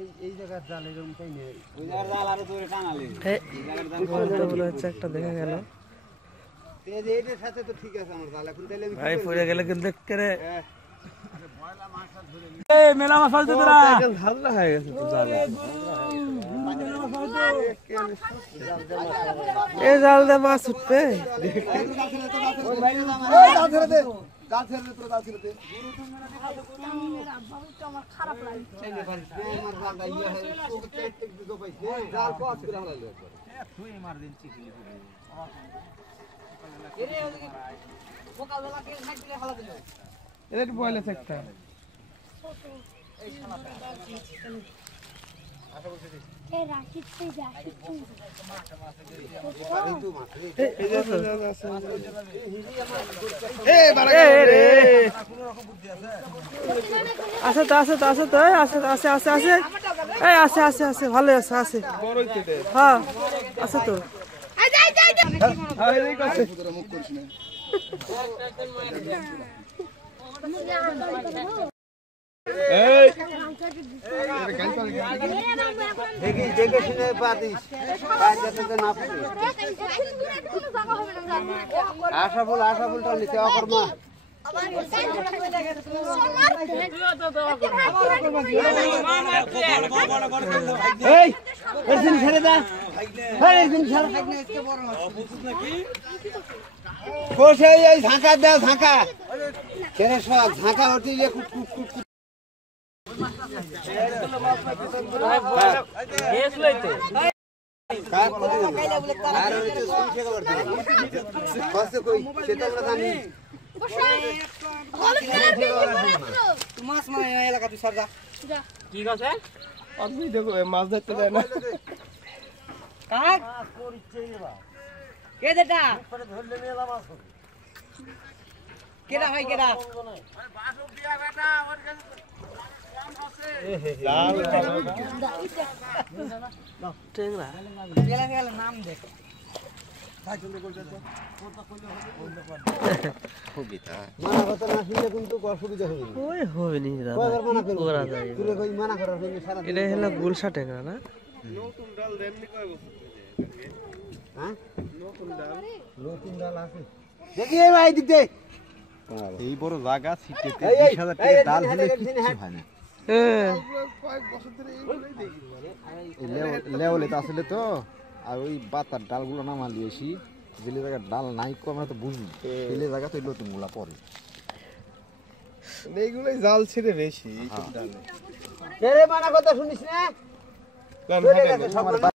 এই জায়গার জাল এরকম তাই না, ওই জায়গার জাল আরো দূরে টানালে এই জায়গাটা মনে হচ্ছে একটা দেখা গেল। এটার সাথে তো ঠিক আছে আমার জাল, এখন তাহলে ভাই পড়ে গেলে কিন্তু করে এই মেলা মাছ ফেলতে তোরা ঝালটা হয়ে গেছে তো জাল। এই জাল দিয়ে মাছ উঠবে। এটা বয়লে একটা আছে তো আছে তো আছে তো আছে আছে আছে আছে এই আছে আছে আছে ভালো আছে আছে হ্যাঁ আছে তো দেখে শুনে পাতিস না আশাফুল আশাফুলটা নিতে অকর্মা ছেড়ে দা ঝাঁকা দাও ঝাঁকা ছেড়ে সব ঝাঁকা হতে গিয়ে মাছ ধরতে দেয় না কেডা ভাই কেডা নাম দেখ গুলশা টেংরা না এই বড় জায়গা ছিটেতে 20,000 টাকা ডাল হলে কিছু হয় না। লেওলে তো আসলে তো আর ওই বাতার ডালগুলো নামালি এসি যেলে জায়গার ডাল নাই কো আমরা তো বুঝি এলে জায়গা তো নতুন গুলা পরে এইগুলোই জাল ছিঁড়ে বেশি এইসব ডালে মানা কথা শুনিস না।